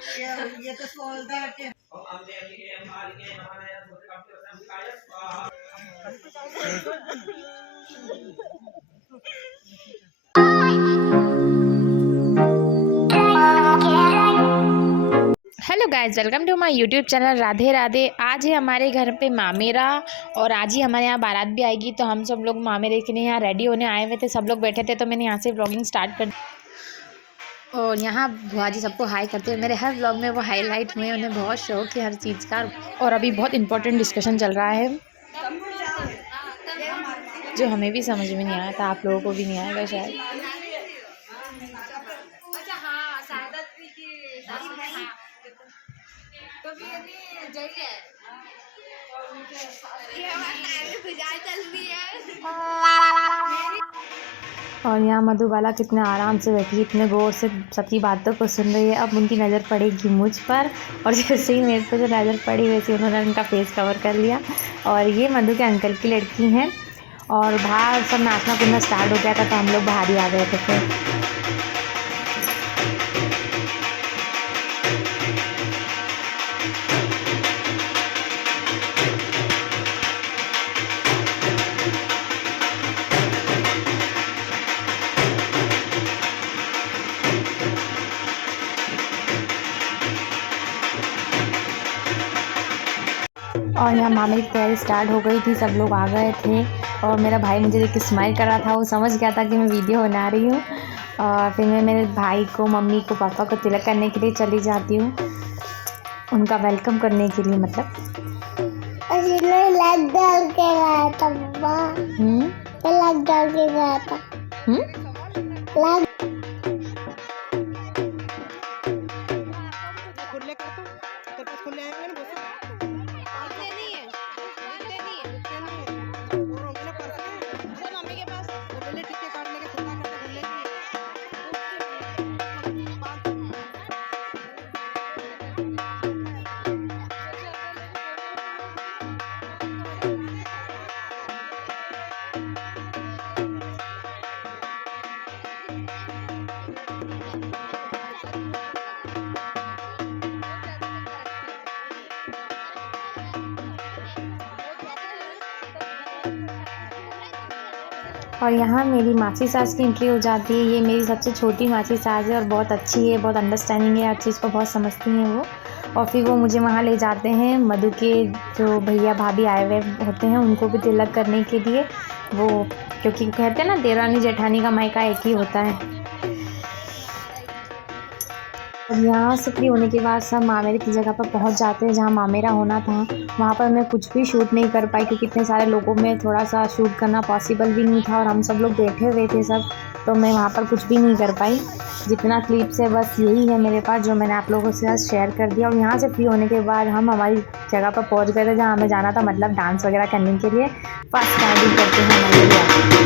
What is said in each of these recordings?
ये तो बोलता है कि hello guys, welcome to my YouTube channel Radhe Radhe. आज ही हमारे घर पे मामेरा और आज ही हमारे यहाँ बारात भी आएगी, तो हम सब लोग मामेरे के लिए यहाँ रेडी होने आए हुए थे। सब लोग बैठे थे तो मैंने यहाँ से व्लॉगिंग स्टार्ट कर दी। और यहाँ बुआ जी सबको हाई करते हुए मेरे हर व्लॉग में वो हाईलाइट हुए। उन्हें बहुत शौक है हर चीज़ का। और अभी बहुत इंपॉर्टेंट डिस्कशन चल रहा है जो हमें भी समझ में नहीं आया था, आप लोगों को भी नहीं आएगा शायद। और यहाँ मधुबाला कितने आराम से बैठी, इतने गौर से सबकी बातों को सुन रही है। अब उनकी नज़र पड़ेगी मुझ पर, और जैसे ही मेरे पे जो नज़र पड़ी वैसे उन्होंने उनका फेस कवर कर लिया। और ये मधु के अंकल की लड़की हैं। और बाहर सब नाचना कूदना स्टार्ट हो गया था, तो हम लोग बाहर ही आ गए थे फिर। और यहाँ मामे की तैयारी स्टार्ट हो गई थी, सब लोग आ गए थे। और मेरा भाई मुझे देख के स्माइल कर रहा था, वो समझ गया था कि मैं वीडियो बना रही हूँ। और फिर मैं मेरे भाई को, मम्मी को, पापा को तिलक करने के लिए चली जाती हूँ, उनका वेलकम करने के लिए। मतलब लग डाल के गया था बाबा। लग डाल के गया था। लग और यहाँ मेरी मासी सास की एंट्री हो जाती है। ये मेरी सबसे छोटी मासी सास है और बहुत अच्छी है, बहुत अंडरस्टैंडिंग है, हर चीज़ को बहुत समझती हैं वो। और फिर वो मुझे वहाँ ले जाते हैं मधु के जो भैया भाभी आए हुए होते हैं उनको भी तिलक करने के लिए। वो क्योंकि कहते हैं ना, देवरानी जेठानी का मायका एक ही होता है। और यहाँ से फ्री होने के बाद सब मामेरे की जगह पर पहुँच जाते हैं जहाँ मामेरा होना था। वहाँ पर मैं कुछ भी शूट नहीं कर पाई क्योंकि इतने सारे लोगों में थोड़ा सा शूट करना पॉसिबल भी नहीं था, और हम सब लोग बैठे हुए थे सब, तो मैं वहाँ पर कुछ भी नहीं कर पाई। जितना क्लिप्स है बस यही है मेरे पास, जो मैंने आप लोगों के साथ शेयर कर दिया। और यहाँ से फ्री होने के बाद हम हमारी जगह पर पहुँच गए थे जहाँ हमें जाना था, मतलब डांस वगैरह करने के लिए। फर्स्ट राइडिंग करते हैं हमारे।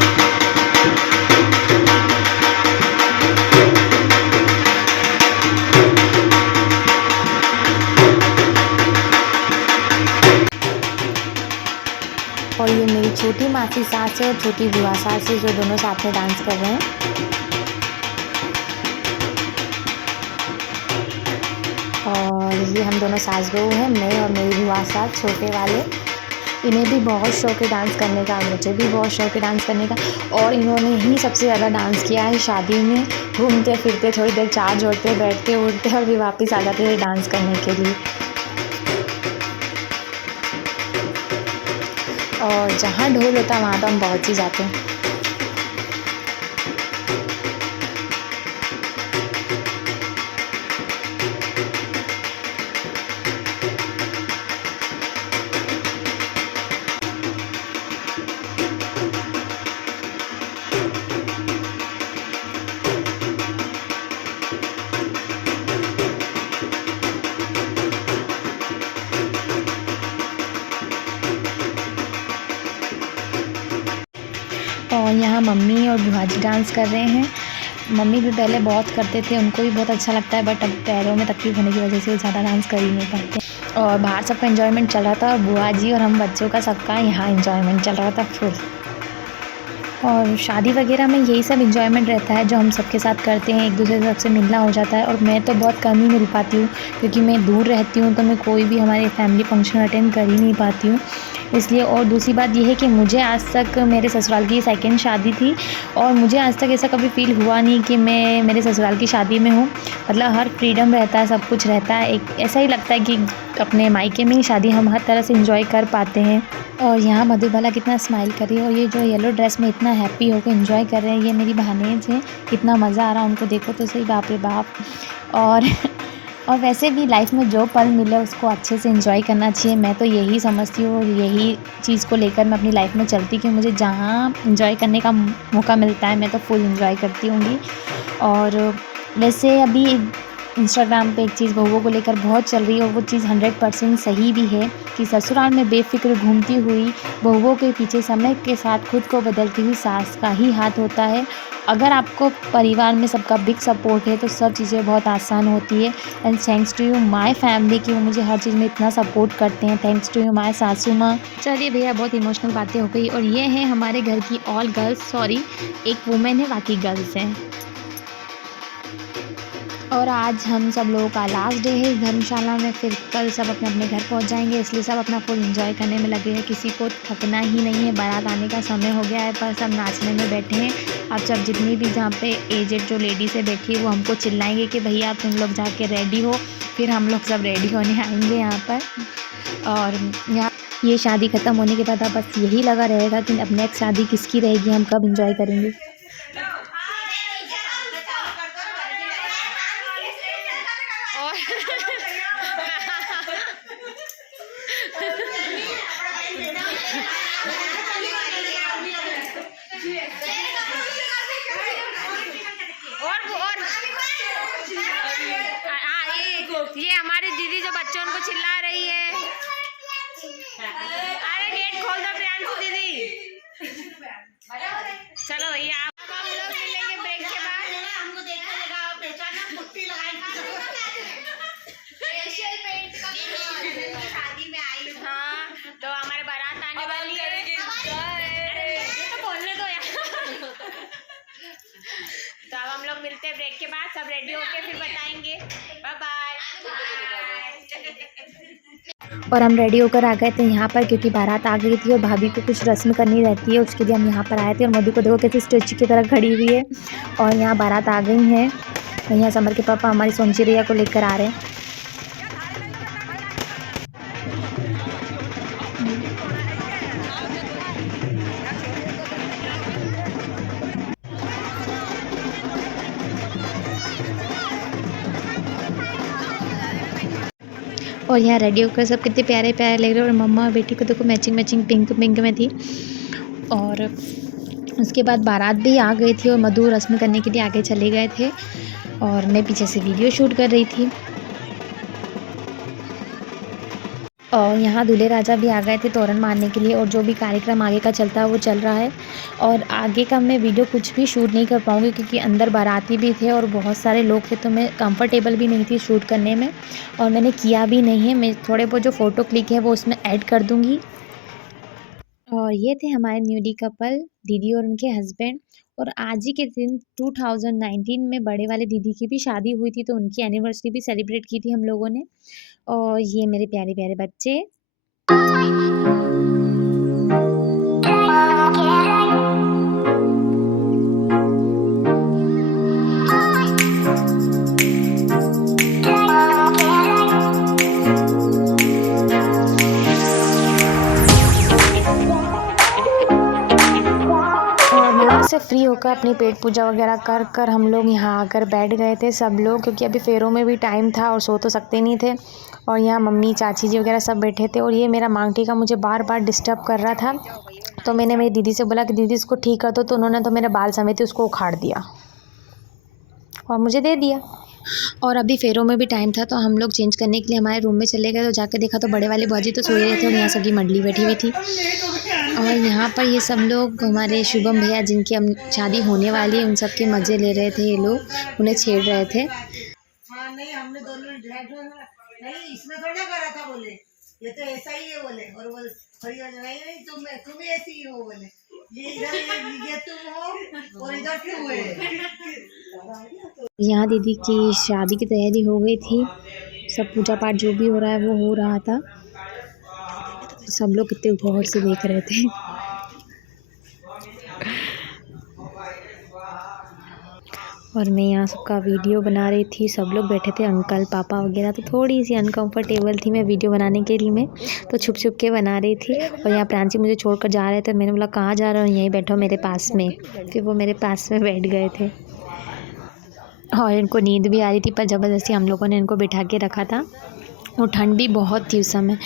और ये मेरी छोटी मासी सास है और छोटी बुआ सास है, जो दोनों साथ में डांस कर रहे हैं। और ये हम दोनों सास बहू हैं, मैं और मेरी बुआ सास छोटे वाले। इन्हें भी बहुत शौक है डांस करने का, मुझे भी बहुत शौक है डांस करने का। और इन्होंने ही सबसे ज़्यादा डांस किया है शादी में। घूमते फिरते थोड़ी देर चार्ज होते, बैठते उठते और फिर वापस आ जाते थे डांस करने के लिए। और जहाँ ढोल होता है वहाँ तो हम पहुँच ही जाते हैं। और यहाँ मम्मी और बुआ जी डांस कर रहे हैं। मम्मी भी पहले बहुत करते थे, उनको भी बहुत अच्छा लगता है, बट अब पैरों में तकलीफ होने की वजह से ज़्यादा डांस कर ही नहीं पाते। और बाहर सबका एंजॉयमेंट चल रहा था, और बुआ जी और हम बच्चों का सबका यहाँ एंजॉयमेंट चल रहा था फुल। और शादी वगैरह में यही सब एंजॉयमेंट रहता है जो हम सबके साथ करते हैं, एक दूसरे से सबसे मिलना हो जाता है। और मैं तो बहुत कम ही मिल पाती हूँ क्योंकि मैं दूर रहती हूँ, तो मैं कोई भी हमारे फैमिली फंक्शन अटेंड कर ही नहीं पाती हूँ इसलिए। और दूसरी बात ये है कि मुझे आज तक मेरे ससुराल की सेकंड शादी थी और मुझे आज तक ऐसा कभी फ़ील हुआ नहीं कि मैं मेरे ससुराल की शादी में हूँ। मतलब हर फ्रीडम रहता है, सब कुछ रहता है, एक ऐसा ही लगता है कि अपने मायके में ही शादी हम हर तरह से एंजॉय कर पाते हैं। और यहाँ मधुबाला कितना स्माइल कर रही है और ये जो येलो ड्रेस में इतना हैप्पी होकर एंजॉय कर रहे हैं, ये मेरी भानेज है। कितना मज़ा आ रहा है उनको, देखो तो सही, बाप रे बाप। और और वैसे भी लाइफ में जो पल मिले उसको अच्छे से एंजॉय करना चाहिए, मैं तो यही समझती हूँ और यही चीज़ को लेकर मैं अपनी लाइफ में चलती कि मुझे जहाँ एंजॉय करने का मौका मिलता है मैं तो फुल एंजॉय करती होंगी। और वैसे अभी इंस्टाग्राम पे एक चीज़ बहुओं को लेकर बहुत चल रही है और वो चीज़ 100% सही भी है कि ससुराल में बेफिक्र घूमती हुई बहुओं के पीछे समय के साथ खुद को बदलती हुई सास का ही हाथ होता है। अगर आपको परिवार में सबका बिग सपोर्ट है तो सब चीज़ें बहुत आसान होती है। And thanks to you my family कि वो मुझे हर चीज़ में इतना सपोर्ट करते हैं। थैंक्स टू यू माय सासू माँ। चलिए भैया, बहुत इमोशनल बातें हो गई। और ये है हमारे घर की ऑल गर्ल्स, सॉरी एक वुमेन है बाकी गर्ल्स हैं। और आज हम सब लोगों का लास्ट डे है धर्मशाला में, फिर कल सब अपने अपने घर पहुंच जाएंगे, इसलिए सब अपना फुल एंजॉय करने में लगे हैं। किसी को थकना ही नहीं है, बारात आने का समय हो गया है पर सब नाचने में बैठे हैं। अब सब जितनी भी जहाँ पे एजेड जो लेडी से बैठी है वो हमको चिल्लाएंगे कि भैया तुम लोग जाके रेडी हो, फिर हम लोग सब रेडी होने आएंगे यहाँ पर। और यहाँ ये शादी ख़त्म होने के बाद अब बस यही लगा रहेगा कि अब नेक्स्ट शादी किसकी रहेगी, हम कब इंजॉय करेंगे। ये हमारी दीदी जो बच्चों को चिल्ला रही है, अरे गेट खोल दो प्रियांशु दीदी। चलो भैया, अब हम लोग मिलेंगे ब्रेक के बाद। हमको देखने लगा पहचाना, पुट्टी लगाई फेशियल पेंट का शादी में आई। हाँ, तो हमारे बारात आने वाली है। अरे तो बोलने दो यार। तो अब हम लोग मिलते हैं ब्रेक के बाद, सब रेडी होके फिर बताएंगे। Bye bye. और हम रेडी होकर आ गए थे यहाँ पर क्योंकि बारात आ गई थी और भाभी को कुछ रस्म करनी रहती है, उसके लिए हम यहाँ पर आए थे। और मधु को देखो कैसे स्टैचू की तरह खड़ी हुई है। और यहाँ बारात आ गई है, यहाँ समर के पापा हमारी सोनची रैया को लेकर आ रहे हैं। और यहाँ रेडी होकर सब कितने प्यारे प्यारे लग रहे हैं। और मम्मा और बेटी को देखो मैचिंग मैचिंग पिंक पिंक में थी। और उसके बाद बारात भी आ गई थी और मधु रस्म करने के लिए आगे चले गए थे और मैं पीछे से वीडियो शूट कर रही थी। और यहाँ दूल्हे राजा भी आ गए थे तोरण मारने के लिए और जो भी कार्यक्रम आगे का चलता है वो चल रहा है। और आगे का मैं वीडियो कुछ भी शूट नहीं कर पाऊँगी क्योंकि अंदर बाराती भी थे और बहुत सारे लोग थे, तो मैं कंफर्टेबल भी नहीं थी शूट करने में और मैंने किया भी नहीं है। मैं थोड़े बहुत जो फ़ोटो क्लिक है वो उसमें ऐड कर दूँगी। और ये थे हमारे न्यूली कपल, दीदी और उनके हस्बैंड। और आज ही के दिन 2019 में बड़े वाले दीदी की भी शादी हुई थी, तो उनकी एनिवर्सरी भी सेलिब्रेट की थी हम लोगों ने। और ये मेरे प्यारे प्यारे बच्चे। से फ्री होकर अपनी पेट पूजा वगैरह कर कर हम लोग यहाँ आकर बैठ गए थे सब लोग, क्योंकि अभी फेरों में भी टाइम था और सो तो सकते नहीं थे। और यहाँ मम्मी चाची जी वगैरह सब बैठे थे। और ये मेरा मांग टीका मुझे बार बार डिस्टर्ब कर रहा था, तो मैंने मेरी दीदी से बोला कि दीदी इसको ठीक कर दो, तो उन्होंने तो मेरे बाल समेत उसको उखाड़ दिया और मुझे दे दिया। और अभी फेरों में भी टाइम था तो हम लोग चेंज करने के लिए हमारे रूम में चले गए, तो जाकर देखा तो बड़े वाले बाजी तो सोए रहे थे और यहाँ सबकी मंडली बैठी हुई थी। और यहाँ पर ये सब लोग हमारे शुभम भैया जिनकी अब शादी होने वाली है उन सब के मज़े ले रहे थे, ये लोग उन्हें छेड़ रहे थे। हाँ नहीं, हमने दोनों नहीं इसमें थोड़ा करा था, बोले ये तो ऐसा ही है बोले। और बोले नहीं तुम ही ऐसी ही हो बोले, ये तुम हो और इधर क्यों हुए? यहाँ दीदी की शादी की तैयारी हो गई थी, सब पूजा पाठ जो भी हो रहा है वो हो रहा था। सब लोग कितने गौर से देख रहे थे। और मैं यहाँ सबका वीडियो बना रही थी। सब लोग बैठे थे, अंकल पापा वगैरह, तो थोड़ी सी अनकंफर्टेबल थी मैं वीडियो बनाने के लिए में, तो छुप छुप के बना रही थी। और यहाँ प्रांची मुझे छोड़कर जा रहे थे, मैंने बोला कहाँ जा रहा हूँ, यहीं बैठो मेरे पास में। फिर वो मेरे पास में बैठ गए थे और इनको नींद भी आ रही थी, पर ज़बरदस्ती हम लोगों ने इनको बिठा के रखा था। और ठंड भी बहुत थी उस समय।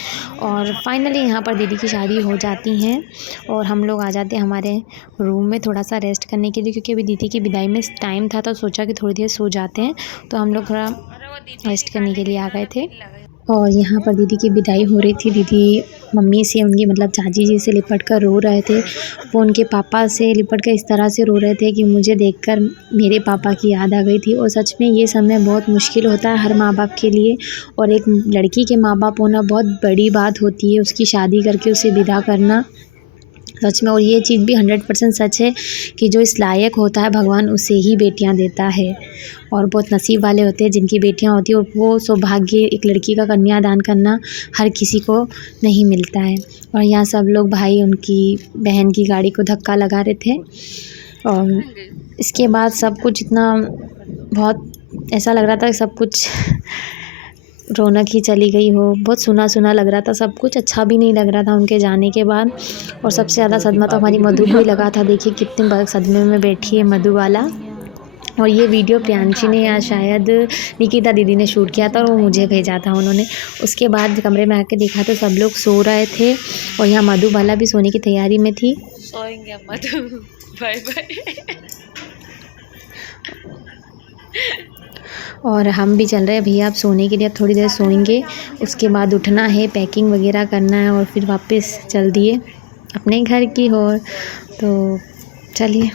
और फाइनली यहाँ पर दीदी की शादी हो जाती हैं और हम लोग आ जाते हैं हमारे रूम में थोड़ा सा रेस्ट करने के लिए, क्योंकि अभी दीदी की विदाई में टाइम था, तो सोचा कि थोड़ी देर सो जाते हैं। तो हम लोग थोड़ा रेस्ट करने के लिए आ गए थे। और यहाँ पर दीदी की विदाई हो रही थी। दीदी मम्मी से, उनकी मतलब चाची जी से लिपट कर रो रहे थे। वो उनके पापा से लिपट कर इस तरह से रो रहे थे कि मुझे देखकर मेरे पापा की याद आ गई थी। और सच में ये समय बहुत मुश्किल होता है हर माँ बाप के लिए, और एक लड़की के माँ बाप होना बहुत बड़ी बात होती है, उसकी शादी करके उसे विदा करना सच में। और ये चीज़ भी 100% सच है कि जो इस लायक होता है भगवान उसे ही बेटियां देता है, और बहुत नसीब वाले होते हैं जिनकी बेटियां होती हैं। और वो सौभाग्य एक लड़की का कन्यादान करना हर किसी को नहीं मिलता है। और यहाँ सब लोग भाई उनकी बहन की गाड़ी को धक्का लगा रहे थे। और इसके बाद सब कुछ इतना बहुत ऐसा लग रहा था कि सब कुछ रौनक ही चली गई हो, बहुत सुना सुना लग रहा था सब कुछ, अच्छा भी नहीं लग रहा था उनके जाने के बाद। और सबसे ज़्यादा सदमा तो हमारी मधु को ही लगा था। देखिए कितने बड़े सदमे में बैठी है मधु वाला। और ये वीडियो प्रियांशी ने या शायद निकिता दीदी ने शूट किया था और वो मुझे भेजा था उन्होंने। उसके बाद कमरे में आके देखा तो सब लोग सो रहे थे और यहाँ मधु वाला भी सोने की तैयारी में थी। सोएंगे मधु, बाय बाय। और हम भी चल रहे हैं भैया अब सोने के लिए, अब थोड़ी देर सोएंगे, उसके बाद उठना है, पैकिंग वगैरह करना है और फिर वापस चल दिए अपने घर की ओर। तो चलिए,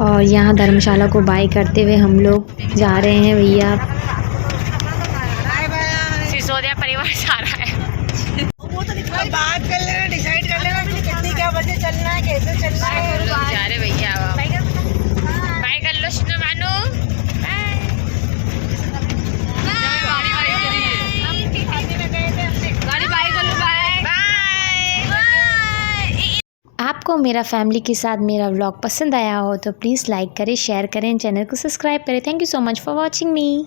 और यहाँ धर्मशाला को बाय करते हुए हम लोग जा रहे हैं भैया। सिसोदिया परिवार जा रहा है। वो तो बात कर लेना, डिसाइड कर लेना कि कितनी क्या बजे चलना है, कैसे चलना है। जा रहे भैया, बाय कर लो सुनो मानो, आपको मेरा फैमिली के साथ मेरा व्लॉग पसंद आया हो तो प्लीज़ लाइक करें, शेयर करें, चैनल को सब्सक्राइब करें। Thank you so much for watching me.